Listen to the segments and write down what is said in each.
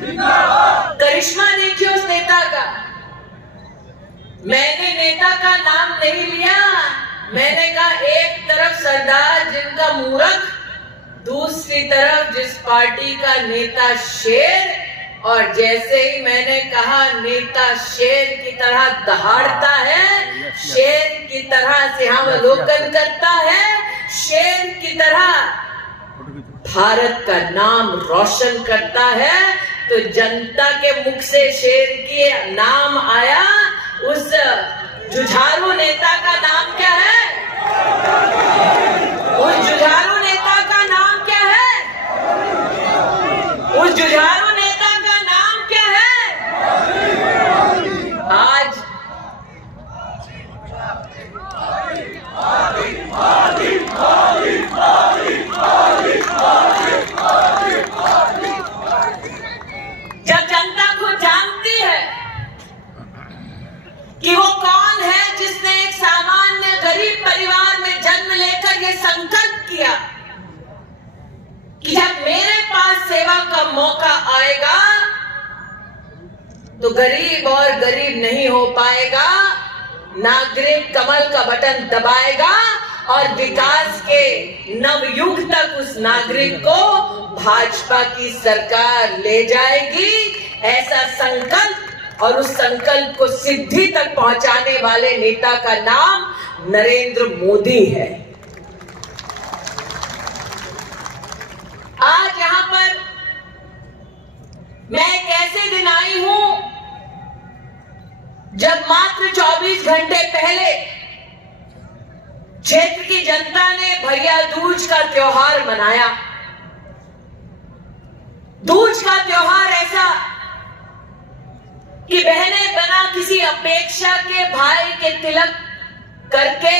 करिश्मा देखिए उस नेता का। मैंने नेता का नाम नहीं लिया, मैंने कहा एक तरफ सरदार जिनका मूरख, दूसरी तरफ जिस पार्टी का नेता शेर, और जैसे ही मैंने कहा नेता शेर की तरह दहाड़ता है, शेर की तरह सिंहावलोकन करता है, शेर की तरह भारत का नाम रोशन करता है, तो जनता के मुख से शेर की नाम आया। उस जुझारू नेता का नाम क्या है? उस जुझारू नेता का नाम क्या है? उस जुझारू नेता का नाम क्या है? आज जब जनता को जानती है कि वो कौन है जिसने एक सामान्य गरीब परिवार में जन्म लेकर ये संकल्प किया कि जब मेरे पास सेवा का मौका आएगा तो गरीब और गरीब नहीं हो पाएगा, नागरिक कमल का बटन दबाएगा और विकास के नवयुग तक उस नागरिक को भाजपा की सरकार ले जाएगी। ऐसा संकल्प और उस संकल्प को सिद्धि तक पहुंचाने वाले नेता का नाम नरेंद्र मोदी है। आज यहां पर मैं एक ऐसे दिन आई हूं जब मात्र 24 घंटे पहले क्षेत्र की जनता ने भैया दूज का त्योहार मनाया। दूज का त्योहार ऐसा कि बहनें बिना किसी अपेक्षा के भाई के तिलक करके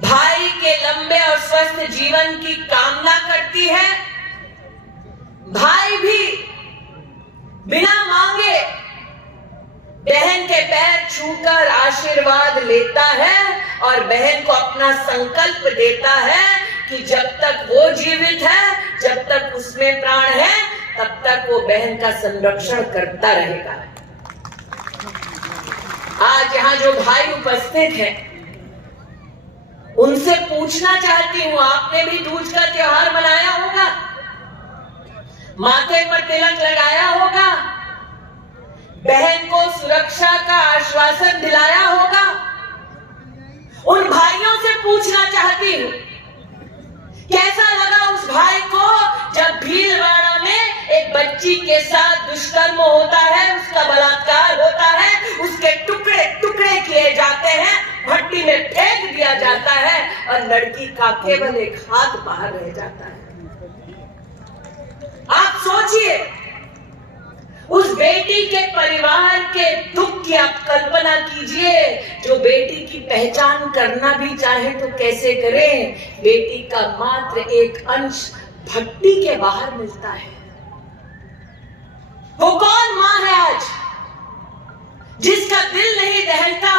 भाई के लंबे और स्वस्थ जीवन की कामना करती है। भाई भी बिना मांगे बहन के पैर छूकर आशीर्वाद लेता है और बहन को अपना संकल्प देता है कि जब तक वो जीवित है, जब तक उसमें प्राण है, तब तक वो बहन का संरक्षण करता रहेगा। आज यहां जो भाई उपस्थित हैं, उनसे पूछना चाहती हूं, आपने भी दूज का त्योहार मनाया होगा, माथे पर तिलक लगाया होगा, बहन को सुरक्षा का आश्वासन दिलाया होगा। उन भाइयों से पूछना चाहती हूं, कैसा लगा उस भाई को जब भीलवाड़ा में एक बच्ची के साथ दुष्कर्म होता है, उसका बलात्कार होता है, उसके टुकड़े टुकड़े किए जाते हैं, भट्टी में फेंक दिया जाता है और लड़की का केवल एक हाथ बाहर रह जाता है। आप सोचिए, उस बेटी के परिवार के दुख की आप कल्पना कीजिए। जो बेटी की पहचान करना भी चाहे तो कैसे करें? बेटी का मात्र एक अंश भट्टी के बाहर मिलता है। वो कौन मां है आज जिसका दिल नहीं दहलता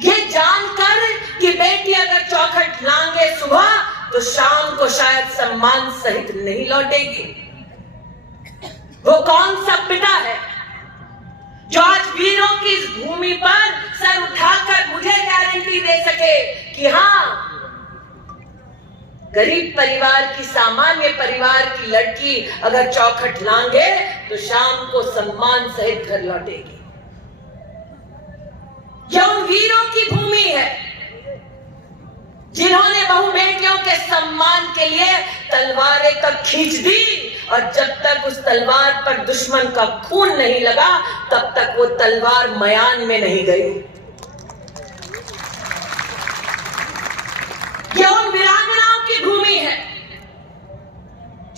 ये जानकर कि बेटी अगर चौखट लांगे सुबह तो शाम को शायद सम्मान सहित नहीं लौटेगी? वो कौन सा पिता है जो आज वीरों की इस भूमि पर सर उठाकर मुझे गारंटी दे सके कि हां, गरीब परिवार की, सामान्य परिवार की लड़की अगर चौखट लांगे तो शाम को सम्मान सहित घर लौटेगी? यह उन वीरों की भूमि है जिन्होंने बहु बेटियों के सम्मान के लिए तलवारें तक खींच दी और जब तक उस तलवार पर दुश्मन का खून नहीं लगा तब तक वो तलवार मयान में नहीं गई। यह उन वीरांगनाओं की भूमि है।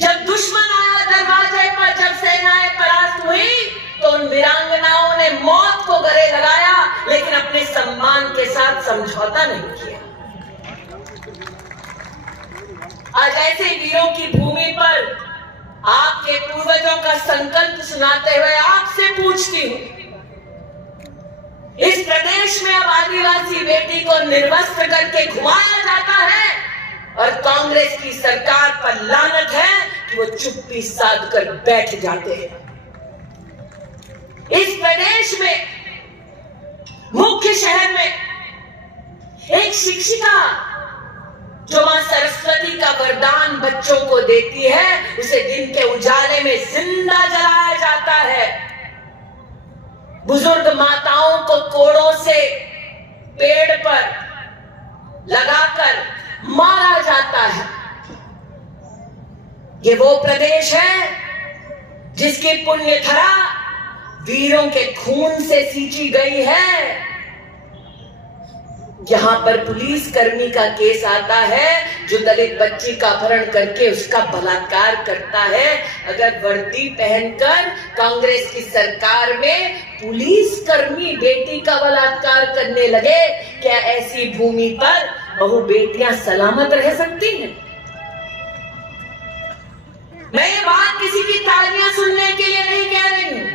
जब दुश्मन आया दरवाजे पर, जब सेनाएं परास्त हुई, तो उन वीरांगनाओं ने मौत को गले लगाया लेकिन अपने सम्मान के साथ समझौता नहीं किया। आज ऐसे वीरों की भूमि पर आपके पूर्वजों का संकल्प सुनाते हुए आपसे पूछती हूं, इस प्रदेश में अब आदिवासी बेटी को निर्वस्त्र करके घुमाया जाता है और कांग्रेस की सरकार पर लानत है कि वो चुप्पी साध कर बैठ जाते हैं। इस प्रदेश में मुख्य शहर में एक शिक्षिका जो मां सरस्वती का वरदान बच्चों को देती है, उसे दिन के उजाले में जिंदा जलाया जाता है। बुजुर्ग माताओं को कोड़ों से पेड़ पर लगाकर मारा जाता है। ये वो प्रदेश है जिसकी पुण्य धरा वीरों के खून से सींची गई है। जहां पर पुलिस कर्मी का केस आता है जो दलित बच्ची का अपहरण करके उसका बलात्कार करता है, अगर वर्दी पहनकर कांग्रेस की सरकार में पुलिस कर्मी बेटी का बलात्कार करने लगे, क्या ऐसी भूमि पर बहु बेटियां सलामत रह सकती हैं? मैं ये बात किसी की तालियां सुनने के लिए नहीं कह रही हूं।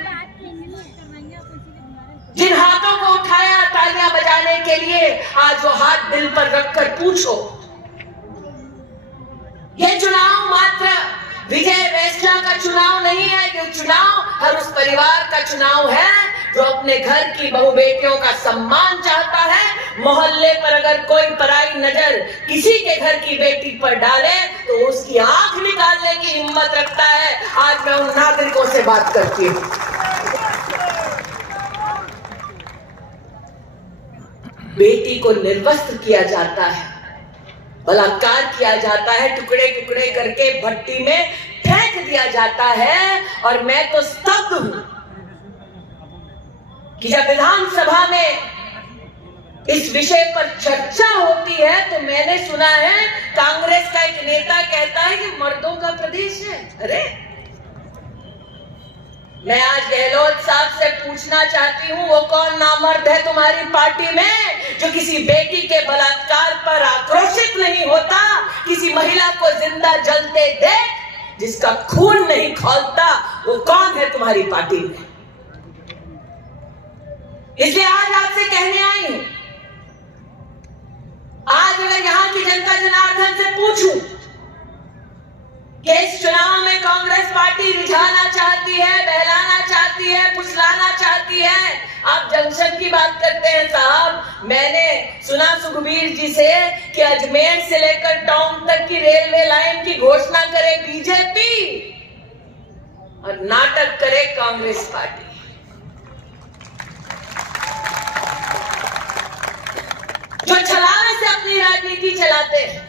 जिन हाथों को उठाया तालियां बजाने के लिए, आज वो हाथ दिल पर रखकर पूछो। ये चुनाव मात्र विजय वैश्या का चुनाव नहीं है, ये चुनाव हर उस परिवार का चुनाव है जो अपने घर की बहु बेटियों का सम्मान चाहता है। मोहल्ले पर अगर कोई पराई नजर किसी के घर की बेटी पर डाले तो उसकी आंख निकालने की हिम्मत रखता है। आज मैं उन नागरिकों से बात करती हूँ। बेटी को निर्वस्त्र किया जाता है, बलात्कार किया जाता है, टुकड़े टुकड़े करके भट्टी में फेंक दिया जाता है। और मैं तो स्तब्ध हूं कि जब विधानसभा में इस विषय पर चर्चा होती है तो मैंने सुना है कांग्रेस का एक नेता कहता है कि मर्दों का प्रदेश है। अरे मैं आज गहलोत साहब से पूछना चाहती हूँ, वो कौन नामर्द है तुम्हारी पार्टी में जो किसी बेटी के बलात्कार पर आक्रोशित नहीं होता, किसी महिला को जिंदा जलते देख जिसका खून नहीं खौलता, वो कौन है तुम्हारी पार्टी में? इसलिए आज आपसे कहने आई हूं, आज अगर यहां की जनता जनार्दन से पूछूं कि इस चुनाव में कांग्रेस पार्टी रिझाना चाहती है, बहलाना चाहती है, फुसलाना चाहती है, आप जंक्शन की बात करते हैं साहब। मैंने सुना सुखबीर जी से कि अजमेर से लेकर टोंक तक की रेलवे लाइन की घोषणा करे बीजेपी और नाटक करे कांग्रेस पार्टी। जो छलावे से अपनी राजनीति चलाते हैं,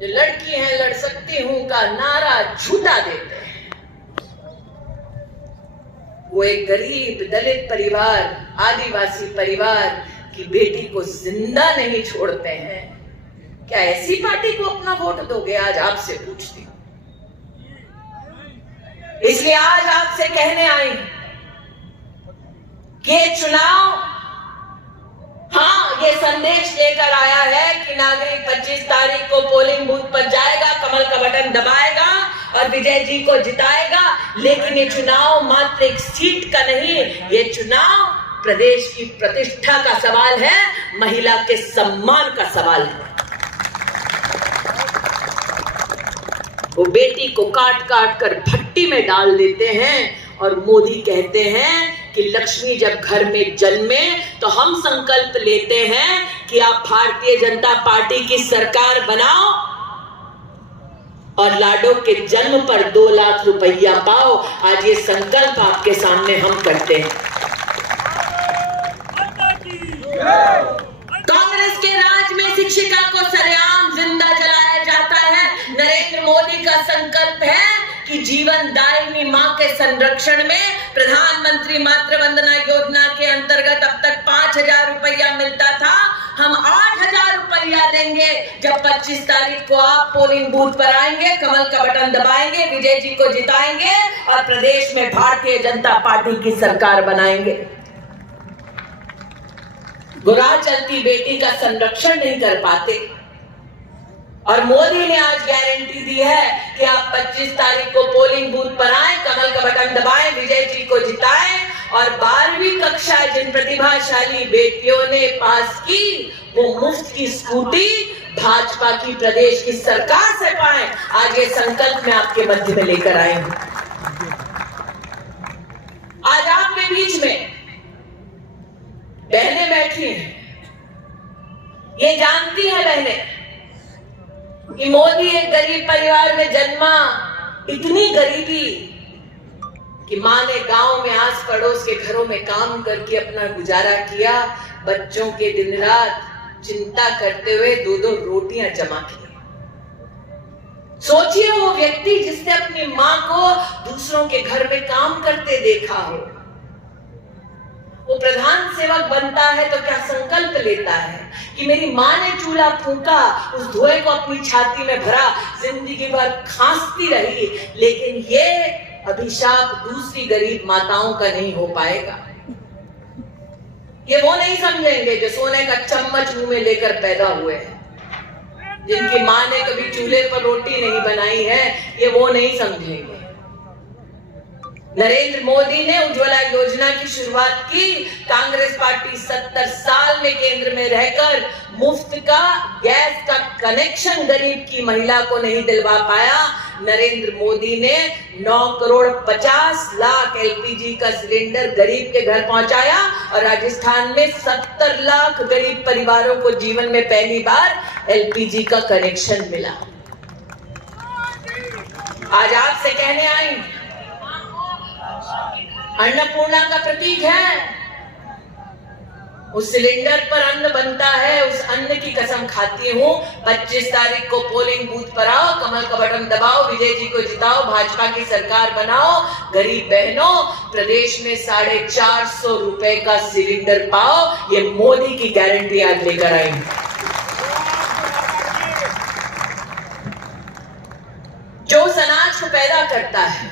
जो लड़की है लड़ सकती हूं का नारा झूठा देते हैं, वो एक गरीब दलित परिवार, आदिवासी परिवार की बेटी को जिंदा नहीं छोड़ते हैं। क्या ऐसी पार्टी को अपना वोट दोगे? आज आपसे पूछती हूं। इसलिए आज आपसे कहने आई कि चुनाव ये संदेश लेकर आया है कि नागरिक 25 तारीख को पोलिंग बूथ पर जाएगा, कमल का बटन दबाएगा और विजय जी को जिताएगा। लेकिन ये चुनाव मात्र एक सीट का नहीं, ये चुनाव प्रदेश की प्रतिष्ठा का सवाल है, महिला के सम्मान का सवाल है। वो बेटी को काट काट कर भट्टी में डाल देते हैं और मोदी कहते हैं कि लक्ष्मी जब घर में जन्मे तो हम संकल्प लेते हैं कि आप भारतीय जनता पार्टी की सरकार बनाओ और लाडो के जन्म पर 2 लाख रुपया पाओ। आज ये संकल्प आपके सामने हम करते हैं। कांग्रेस के राज में शिक्षिका को सरेआम जिंदा जलाया जाता है। नरेंद्र मोदी का संकल्प है कि जीवन दायिनी मां के संरक्षण में प्रधानमंत्री मातृ वंदना योजना के अंतर्गत अब तक 5,000 रुपया मिलता था, हम 8,000 रुपया देंगे जब 25 तारीख को आप पोलिंग बूथ पर आएंगे, कमल का बटन दबाएंगे, विजय जी को जिताएंगे और प्रदेश में भारतीय जनता पार्टी की सरकार बनाएंगे। बुरा चलती बेटी का संरक्षण नहीं कर पाते और मोदी ने आज गारंटी दी है कि आप 25 तारीख को पोलिंग बूथ पर आए, कमल का बटन दबाएं, विजय जी को जिताएं और 12वीं कक्षा जिन प्रतिभाशाली बेटियों ने पास की वो मुफ्त की स्कूटी भाजपा की प्रदेश की सरकार से पाएं, आज ये संकल्प मैं आपके मध्य में लेकर आई हूं। आज आपके बीच में बहनें बैठी हैं, ये जानती है बहनें कि मोदी एक गरीब परिवार में जन्मा, इतनी गरीबी कि मां ने गांव में आस पड़ोस के घरों में काम करके अपना गुजारा किया, बच्चों के दिन रात चिंता करते हुए 2-2 रोटियां जमा की। सोचिए वो व्यक्ति जिसने अपनी मां को दूसरों के घर में काम करते देखा हो, वो प्रधान सेवक बनता है तो क्या संकल्प लेता है कि मेरी मां ने चूल्हा फूंका, उस धुएं को अपनी छाती में भरा, जिंदगी भर खांसती रही, लेकिन ये अभिशाप दूसरी गरीब माताओं का नहीं हो पाएगा। ये वो नहीं समझेंगे जो सोने का चम्मच मुंह में लेकर पैदा हुए हैं, जिनकी मां ने कभी चूल्हे पर रोटी नहीं बनाई है, ये वो नहीं समझेंगे। नरेंद्र मोदी ने उज्ज्वला योजना की शुरुआत की। कांग्रेस पार्टी 70 साल में केंद्र में रहकर मुफ्त का गैस का कनेक्शन गरीब की महिला को नहीं दिलवा पाया। नरेंद्र मोदी ने 9,50,00,000 एलपीजी का सिलेंडर गरीब के घर पहुंचाया और राजस्थान में 70 लाख गरीब परिवारों को जीवन में पहली बार एलपीजी का कनेक्शन मिला। आज आपसे कहने आई, अन्नपूर्णा का प्रतीक है, उस सिलेंडर पर अन्न बनता है, उस अन्न की कसम खाती हूं। 25 तारीख को पोलिंग बूथ पर आओ, कमल का बटन दबाओ, विजय जी को जिताओ, भाजपा की सरकार बनाओ, गरीब बहनों प्रदेश में 450 रुपए का सिलेंडर पाओ। ये मोदी की गारंटी आज लेकर आई। जो उस अनाज को पैदा करता है,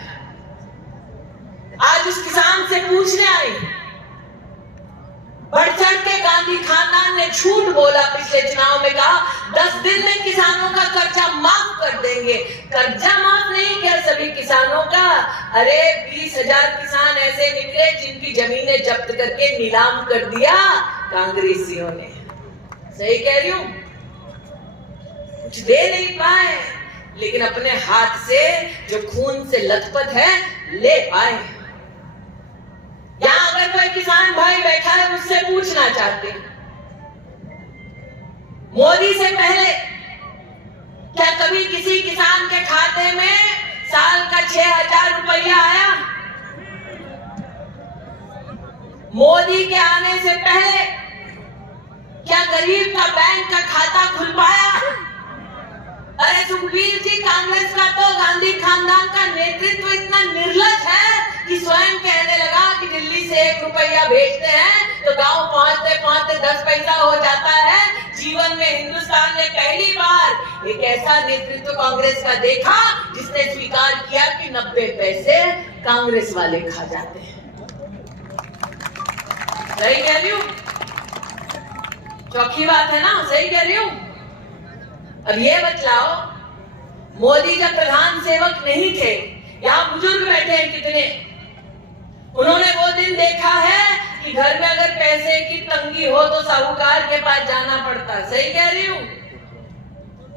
आज उस किसान से पूछने आई, बढ़ चढ़ के गांधी खानदान ने झूठ बोला, पिछले चुनाव में कहा 10 दिन में किसानों का कर्जा माफ कर देंगे। कर्जा माफ नहीं किया सभी किसानों का। अरे 20,000 किसान ऐसे निकले जिनकी जमीनें जब्त करके नीलाम कर दिया कांग्रेसियों ने। सही कह रही हूं, कुछ दे नहीं पाए, लेकिन अपने हाथ से जो खून से लथपथ है ले पाए। यहां अगर कोई किसान भाई बैठा है, मुझसे पूछना चाहते हैं, मोदी से पहले क्या कभी किसी किसान के खाते में साल का 6,000 रुपया आया? मोदी के आने से पहले क्या गरीब का बैंक का खाता खुल पाया? अरे सुखबीर जी, कांग्रेस का तो गांधी खानदान का नेतृत्व इतना निर्लज है कि स्वयं कहने लगा कि दिल्ली से 1 रुपया भेजते हैं तो गांव पहुंचते पहुंचते 10 पैसा हो जाता है। जीवन में हिंदुस्तान ने पहली बार एक ऐसा नेतृत्व कांग्रेस का देखा जिसने स्वीकार किया कि 90 पैसे कांग्रेस वाले खा जाते हैं। सही कह रही हूं? चौकी बात है ना? सही कह रही हूं? अब ये बतलाओ, मोदी जब प्रधान सेवक नहीं थे, यहां बुजुर्ग बैठे हैं कितने, उन्होंने वो दिन देखा है कि घर में अगर पैसे की तंगी हो तो साहूकार के पास जाना पड़ता। सही कह रही हूं?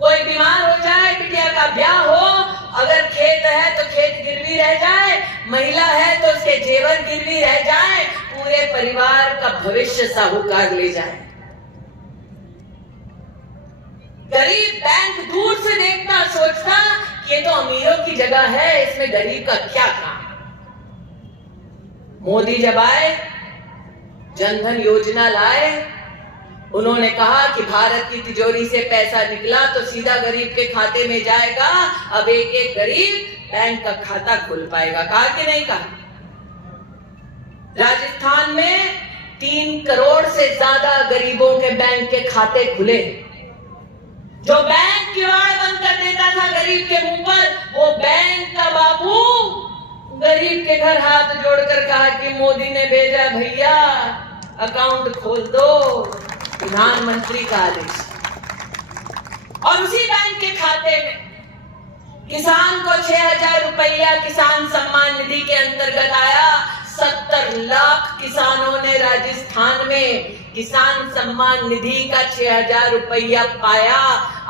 कोई बीमार हो जाए, बिटिया का ब्याह हो, अगर खेत है तो खेत गिरवी रह जाए, महिला है तो उसके जेवर गिरवी रह जाए, पूरे परिवार का भविष्य साहूकार ले जाए। गरीब बैंक दूर से देखता, सोचता कि ये तो अमीरों की जगह है, इसमें गरीब का क्या काम। मोदी जब आए, जनधन योजना लाए, उन्होंने कहा कि भारत की तिजोरी से पैसा निकला तो सीधा गरीब के खाते में जाएगा, अब एक एक गरीब बैंक का खाता खुल पाएगा। कहा कि नहीं कहा? राजस्थान में 3 करोड़ से ज्यादा गरीबों के बैंक के खाते खुले। जो बैंक किवाड़ बंद कर देता था गरीब के मुंह पर, वो बैंक का बाबू गरीब के घर हाथ जोड़कर कहा कि मोदी ने भेजा, भैया अकाउंट खोल दो, प्रधानमंत्री का आदेश। और उसी बैंक के खाते में किसान को 6,000 रुपया किसान सम्मान निधि के अंतर्गत आया। 70 लाख किसानों ने राजस्थान में किसान सम्मान निधि का 6,000 रुपया पाया।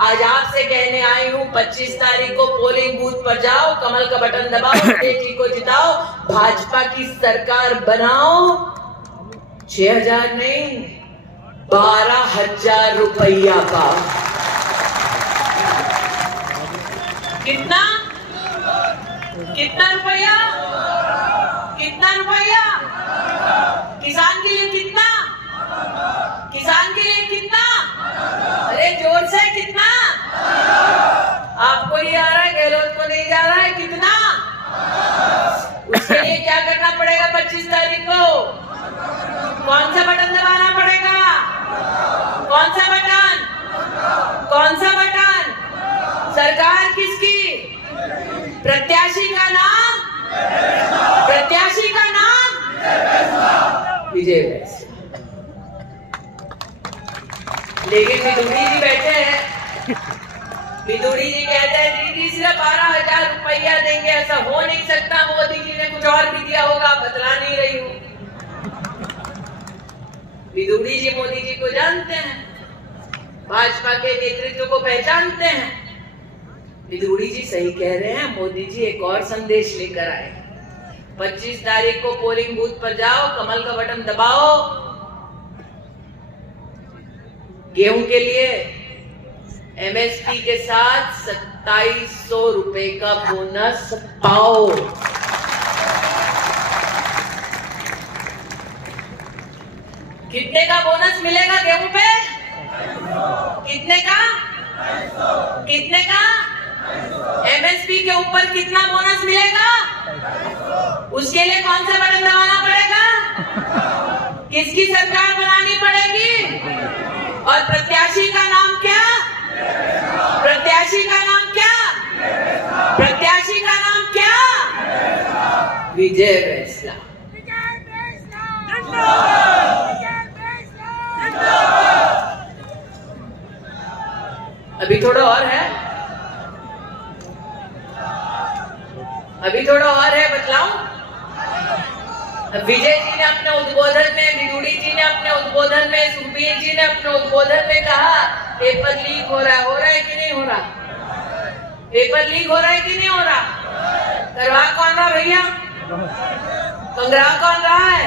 आज आपसे कहने आई हूं 25 तारीख को पोलिंग बूथ पर जाओ, कमल का बटन दबाओ, जी को जिताओ, भाजपा की सरकार बनाओ। 6,000 नहीं, 12,000 रुपया का। कितना कितना रुपया? कितना रुपया? किसान के लिए कितना? किसान के लिए कितना? अरे जोर से कितना? आपको ही आ रहा है, गहलोत को नहीं जा रहा है। कितना? उसके लिए क्या करना पड़ेगा? 25 तारीख को कौन सा बटन दबाना पड़ेगा? कौन सा बटन? कौन सा बटन? सरकार किसकी? प्रत्याशी का नाम? प्रत्याशी का नाम विजय वैश्य। लेकिन विदुड़ी जी बैठे हैं, विदुड़ी जी कहते हैं दीदी सिर्फ 12,000 रुपया देंगे, ऐसा हो नहीं सकता, मोदी जी ने कुछ और भी दिया होगा, बतला नहीं रही हूं। विदुड़ी जी मोदी जी को जानते हैं, भाजपा के नेतृत्व को पहचानते हैं। विदुड़ी जी सही कह रहे हैं, मोदी जी एक और संदेश लेकर आए। 25 तारीख को पोलिंग बूथ पर जाओ, कमल का बटन दबाओ, गेहूं के लिए एमएसपी के साथ 2700 रुपए का बोनस पाओ। कितने का बोनस मिलेगा गेहूं पे? कितने का? कितने का? एमएसपी के ऊपर कितना बोनस मिलेगा? उसके लिए कौन सा बटन दबाना पड़ेगा? किसकी सरकार बनानी पड़ेगी? और प्रत्याशी का नाम क्या? प्रत्याशी का नाम क्या? प्रत्याशी का नाम क्या? विजय वैश्य। अभी थोड़ा और है, अभी थोड़ा और है, बतलाऊं? विजय जी ने अपने उद्बोधन में, विदुड़ी जी ने अपने उद्बोधन में, सुखबीर जी ने अपने उद्बोधन में कहा पेपर लीक हो रहा है कि नहीं हो रहा? पेपर लीक हो रहा है कि नहीं हो रहा? करवा कौन रहा भैया? कंगरा कौन रहा है?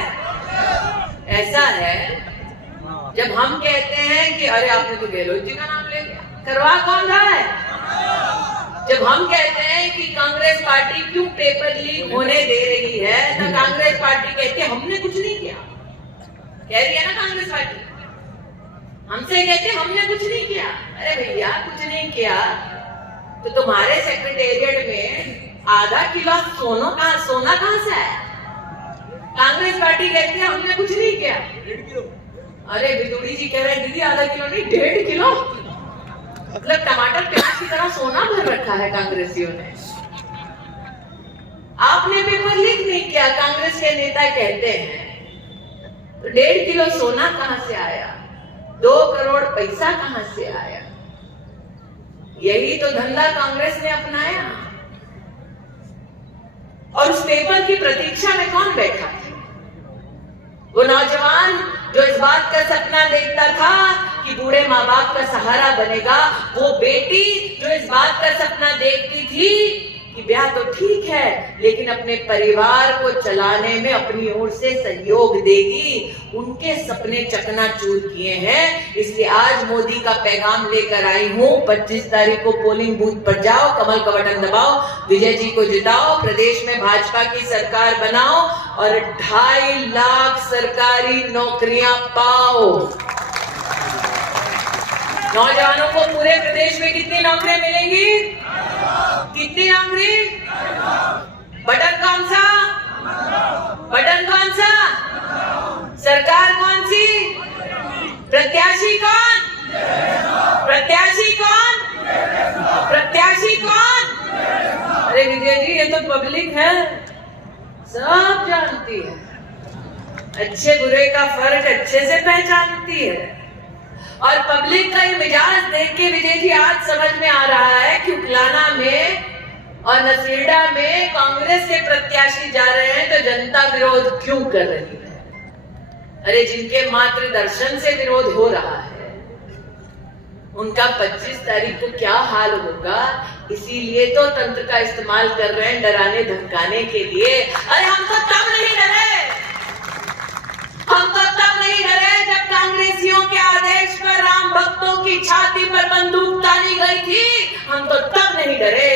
ऐसा है जब हम कहते हैं कि अरे आपने तो गहलोत जी का नाम ले लिया, करवा कौन रहा है? जब हम कहते हैं कि कांग्रेस पार्टी क्यों पेपर लीक होने दे रही है, तो कांग्रेस पार्टी कहती है हमने कुछ नहीं किया। कह रही है ना कांग्रेस पार्टी, हमसे कहते हैं हमने कुछ नहीं किया। अरे भैया कुछ नहीं किया तो तुम्हारे सेक्रेटेरिएट में आधा किलो सोना कहां से आया? कांग्रेस पार्टी कहती है हमने कुछ नहीं किया। अरे विदुड़ी जी कह रहे हैं दीदी आधा किलो नहीं 1.5 किलो, मतलब टमाटर प्याज की तरह सोना भर रखा है कांग्रेसियों ने। आपने पेपर लीक नहीं किया, कांग्रेस के नेता कहते हैं, तो 1.5 किलो सोना कहां से आया? 2 करोड़ पैसा कहां से आया? यही तो धंधा कांग्रेस ने अपनाया। और उस पेपर की प्रतीक्षा में कौन बैठा था? वो नौजवान जो इस बात का सपना देखता था कि बूढ़े माँ बाप का सहारा बनेगा, वो बेटी जो इस बात का सपना देखती थी कि ब्याह तो ठीक है लेकिन अपने परिवार को चलाने में अपनी ओर से सहयोग देगी, उनके सपने चकनाचूर किए हैं। इसलिए आज मोदी का पैगाम लेकर आई हूं, 25 तारीख को पोलिंग बूथ पर जाओ, कमल का बटन दबाओ, विजय जी को जिताओ, प्रदेश में भाजपा की सरकार बनाओ और 2.5 लाख सरकारी नौकरियां पाओ। नौजवानों को पूरे प्रदेश में कितनी नौकरियां मिलेंगी? कितनी नौकरी? बटन कौन सा? बटन कौन सा? सरकार कौन सी? प्रत्याशी कौन? प्रत्याशी कौन? प्रत्याशी कौन? अरे विजय जी ये तो पब्लिक है, सब जानती है, अच्छे बुरे का फर्क अच्छे से पहचानती है। और पब्लिक का ये मिजाज देख के विजय जी आज समझ में आ रहा है कि उकलाना में और नसीड़ा में कांग्रेस के प्रत्याशी जा रहे हैं तो जनता विरोध क्यों कर रही है। अरे जिनके मात्र दर्शन से विरोध हो रहा है उनका 25 तारीख को क्या हाल होगा, इसीलिए तो तंत्र का इस्तेमाल कर रहे हैं डराने धमकाने के लिए। अरे हम तो तब नहीं डरे जब कांग्रेसियों के आदेश पर राम भक्तों की छाती पर बंदूक तानी गई थी, हम तो तब नहीं डरे।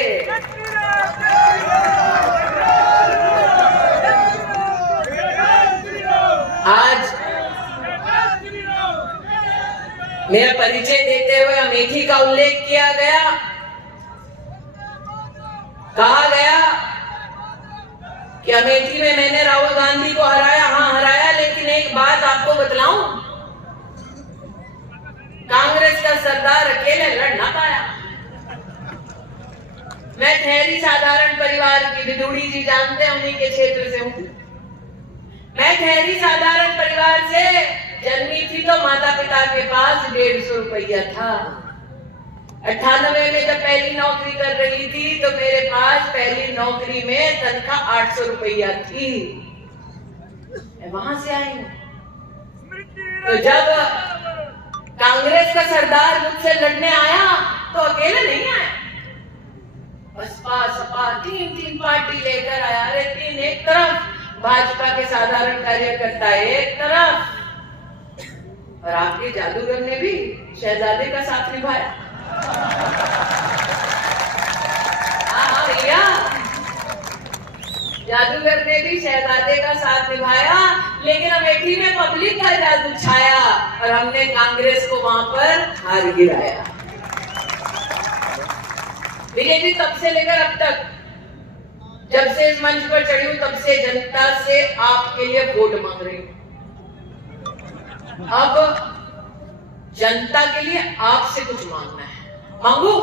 आज मेरा परिचय देते हुए अमेठी का उल्लेख किया गया, कहा गया कि अमेठी में मैंने राहुल गांधी को हराया। हाँ हराया, लेकिन एक बात आपको बतलाऊं, कांग्रेस का सरदार अकेले लड़ ना पाया। मैं ठहरी साधारण परिवार की, बिदुड़ी जी जानते हैं, उन्हीं के क्षेत्र से हूं। मैं ठहरी साधारण परिवार से जन्मी थी तो माता पिता के पास 150 रुपया था। 98 में जब पहली नौकरी कर रही थी तो मेरे पास पहली नौकरी में तनख्वाह 800 रुपया थी। मैं वहां से आई हूं। तो जब कांग्रेस का सरदार मुझसे लड़ने आया तो अकेले नहीं आया, बसपा सपा तीन पार्टी लेकर आया। अरे तीन, एक तरफ भाजपा के साधारण कार्यकर्ता एक तरफ, और आपके जादूगर ने भी शहजादे का साथ निभाया। हाँ भैया, जादूगर ने भी शहजादे का साथ निभाया, लेकिन अमेठी में पब्लिक का जादू छाया और हमने कांग्रेस को वहां पर हार गिराया। बीजेपी तब से लेकर अब तक, जब से इस मंच पर चढ़ी हूं तब से जनता से आपके लिए वोट मांग रही हूं। अब जनता के लिए आपसे कुछ मांगना है, मांगू।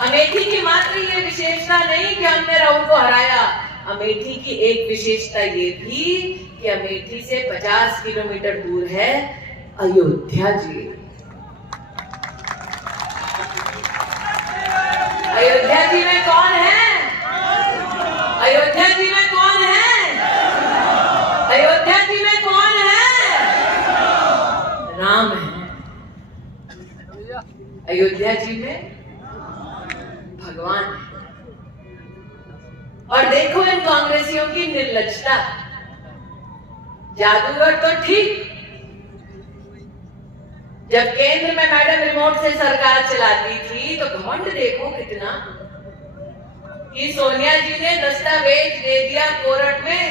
अमेठी की मात्र ये विशेषता नहीं कि हमने राहुल को हराया, अमेठी की एक विशेषता ये भी कि अमेठी से 50 किलोमीटर दूर है अयोध्या जी। अयोध्या जी में कौन है? अयोध्या जी में कौन है? अयोध्या जी में कौन है? राम है। अयोध्या जी में भगवान है। और देखो इन कांग्रेसियों की निर्लज्जता। जादूगर तो ठीक, जब केंद्र में मैडम रिमोट से सरकार चलाती थी तो घमंड देखो कितना कि सोनिया जी ने दस्तावेज दे दिया कोर्ट में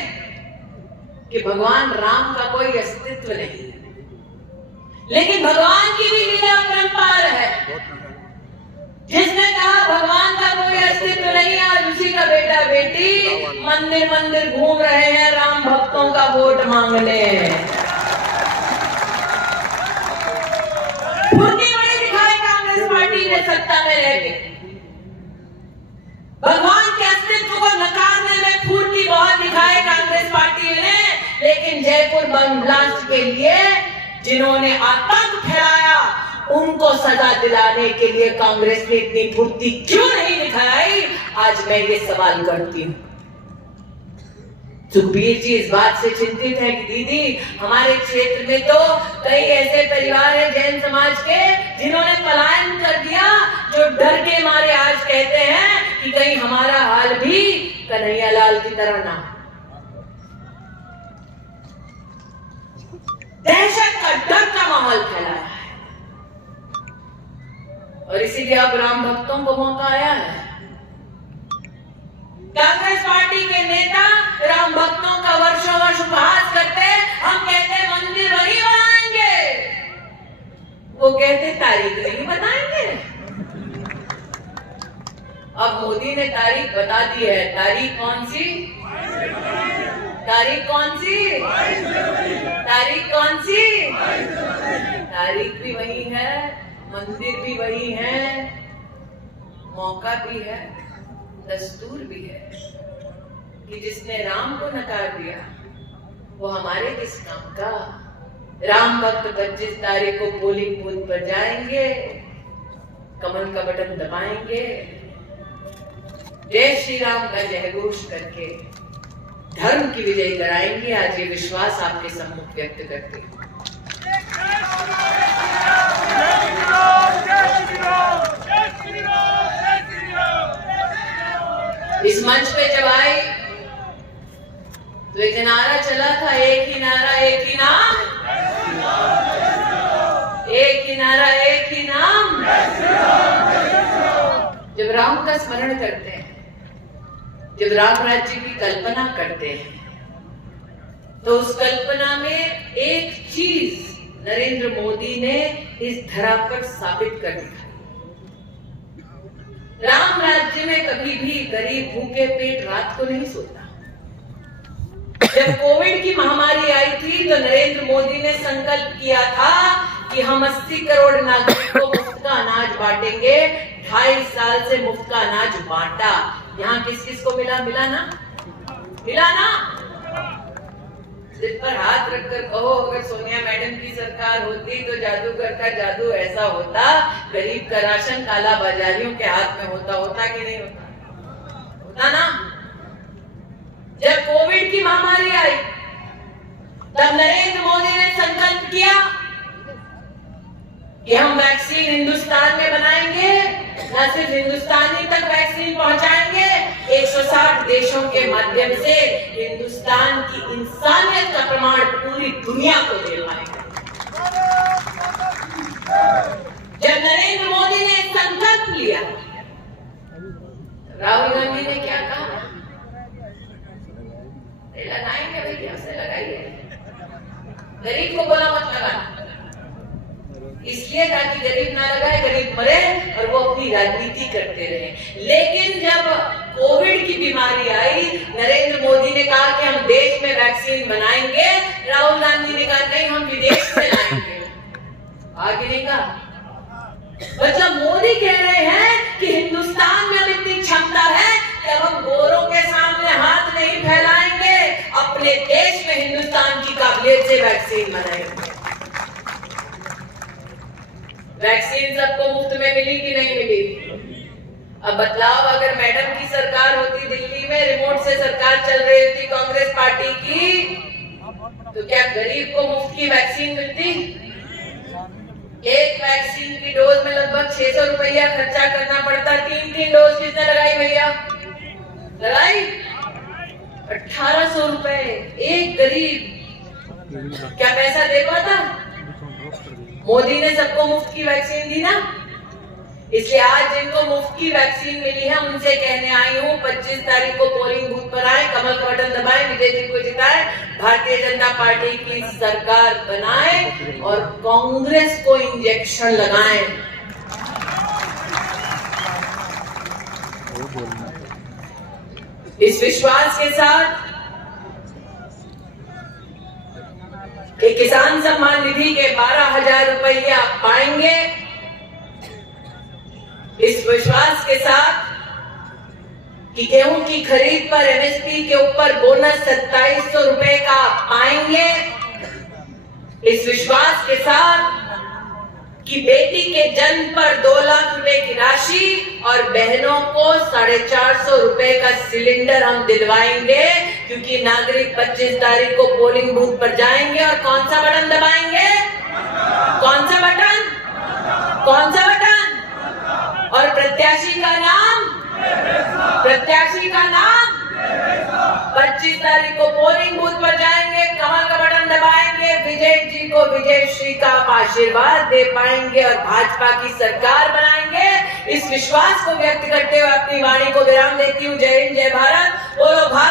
कि भगवान राम का कोई अस्तित्व नहीं। लेकिन भगवान की भी लीला अपरंपार है। जिसने कहा भगवान का कोई अस्तित्व नहीं है, और उसी का बेटा बेटी मंदिर मंदिर घूम रहे हैं राम भक्तों का वोट मांगने। फुर्ती बड़ी दिखाई कांग्रेस पार्टी ने सत्ता में रहकर। भगवान के अस्तित्व को नकारने में फुर्ती बहुत दिखाई कांग्रेस पार्टी ने, लेकिन जयपुर बम ब्लास्ट के लिए जिन्होंने आतंक फैलाया उनको सजा दिलाने के लिए कांग्रेस ने इतनी फुर्ती क्यों नहीं दिखाई, आज मैं ये सवाल करती हूं। सुखबीर जी इस बात से चिंतित है कि दीदी हमारे क्षेत्र में तो कई ऐसे परिवार हैं जैन समाज के जिन्होंने पलायन कर दिया, जो डर के मारे आज कहते हैं कि कहीं हमारा हाल भी कन्हैयालाल की तरह ना। दहशत का डर का माहौल फैलाया है और इसीलिए अब राम भक्तों को मौका आया है। कांग्रेस पार्टी के नेता राम भक्तों का वर्षों वर्ष उपहास करते, हम कहते मंदिर वही बनाएंगे, वो कहते तारीख नहीं बताएंगे। अब मोदी ने तारीख बता दी है। तारीख कौन सी? तारीख कौन सी? तारीख कौन सी? तारीख भी वही है, मंदिर भी वही है, मौका भी है, दस्तूर भी है कि जिसने राम को नकार दिया वो हमारे किस काम का। राम भक्त 25 तारीख को पोलिंग बूथ पर जाएंगे, कमल का बटन दबाएंगे, जय श्री राम का जयघोष करके धर्म की विजय कराएंगे। आज ये विश्वास आपके सम्मुख व्यक्त करते हैं। इस मंच पे जब आए तो एक नारा चला था, एक ही नारा एक ही नाम, एक ही नारा एक ही नाम। जब राम का स्मरण करते हैं, जब राम राज्य की कल्पना करते हैं, तो उस कल्पना में एक चीज नरेंद्र मोदी ने इस धरा पर साबित कर दिखाई। राम राज्य में कभी भी गरीब भूखे पेट रात को नहीं सोता। जब कोविड की महामारी आई थी तो नरेंद्र मोदी ने संकल्प किया था कि हम 80 करोड़ नागरिकों को मुफ्त का अनाज बांटेंगे। 2.5 साल से मुफ्त का अनाज बांटा। यहाँ किस किस को मिला? मिला ना? मिला ना? सिर पर हाथ रखकर कहो, अगर सोनिया मैडम की सरकार होती तो जादूगर का जादू ऐसा होता, गरीब का राशन काला बाजारियों के हाथ में होता कि नहीं होता? होता ना? जब कोविड की महामारी आई तब नरेंद्र मोदी ने संकल्प किया कि हम वैक्सीन हिंदुस्तान में बनाएंगे, न सिर्फ हिंदुस्तानी तक वैक्सीन पहुंचाएंगे, 160 देशों के माध्यम से हिंदुस्तान की इंसानियत का प्रमाण पूरी दुनिया को दे पाएंगे। जब नरेंद्र मोदी ने संकल्प लिया, राहुल गांधी ने क्या कहा? लगाएंगे भैया, से लगाइए, गरीब को बोला मत लगा, इसलिए ताकि गरीब ना लगाए, गरीब मरे और वो अपनी राजनीति करते रहे। लेकिन जब कोविड की बीमारी आई, नरेंद्र मोदी ने कहा कि हम देश में वैक्सीन बनाएंगे, राहुल गांधी ने कहा नहीं, हम विदेश से लाएंगे। आगे नहीं कहा। मतलब मोदी कह रहे हैं कि हिंदुस्तान में इतनी क्षमता है कि अब हम गोरों के सामने हाथ नहीं फैलाएंगे, अपने देश में हिंदुस्तान की काबिलियत से वैक्सीन बनाएंगे। वैक्सीन सबको मुफ्त में मिली कि नहीं मिली? अब बदलाव, अगर मैडम की सरकार होती, दिल्ली में रिमोट से सरकार चल रही होती कांग्रेस पार्टी की, तो क्या गरीब को मुफ्त की वैक्सीन मिलती? एक वैक्सीन की डोज में लगभग 600 रुपया खर्चा करना पड़ता। 3 डोज किसने लगाई भैया? लगाई 1800 रुपए। एक गरीब क्या पैसा दे पाता? मोदी ने सबको मुफ्त की वैक्सीन दी ना, इसलिए आज जिनको मुफ्त की वैक्सीन मिली है उनसे कहने आई हूँ, 25 तारीख को पोलिंग बूथ पर आए, कमल का बटन दबाएं, विजय जी को जिताएं, भारतीय जनता पार्टी की सरकार बनाएं और कांग्रेस को इंजेक्शन लगाएं। इस विश्वास के साथ कि किसान सम्मान निधि के 12,000 रुपया पाएंगे, इस विश्वास के साथ कि गेहूं की खरीद पर एमएसपी के ऊपर बोनस 2700 रुपए का पाएंगे, इस विश्वास के साथ कि बेटी के जन्म पर 2 लाख रुपए की राशि और बहनों को 450 रुपए का सिलेंडर हम दिलवाएंगे, क्योंकि नागरिक 25 तारीख को पोलिंग बूथ पर जाएंगे और कौन सा बटन दबाएंगे? कौन सा बटन? कौन सा बटन? और प्रत्याशी का नाम? प्रत्याशी का नाम 25 तारीख को पोलिंग बूथ पर जाएंगे, कमल का बटन दबाएंगे, विजय जी को विजय श्री का आशीर्वाद दे पाएंगे और भाजपा की सरकार बनाएंगे। इस विश्वास को व्यक्त करते हुए अपनी वाणी को विराम देती हूँ। जय हिंद, जय भारत। बोलो भारत।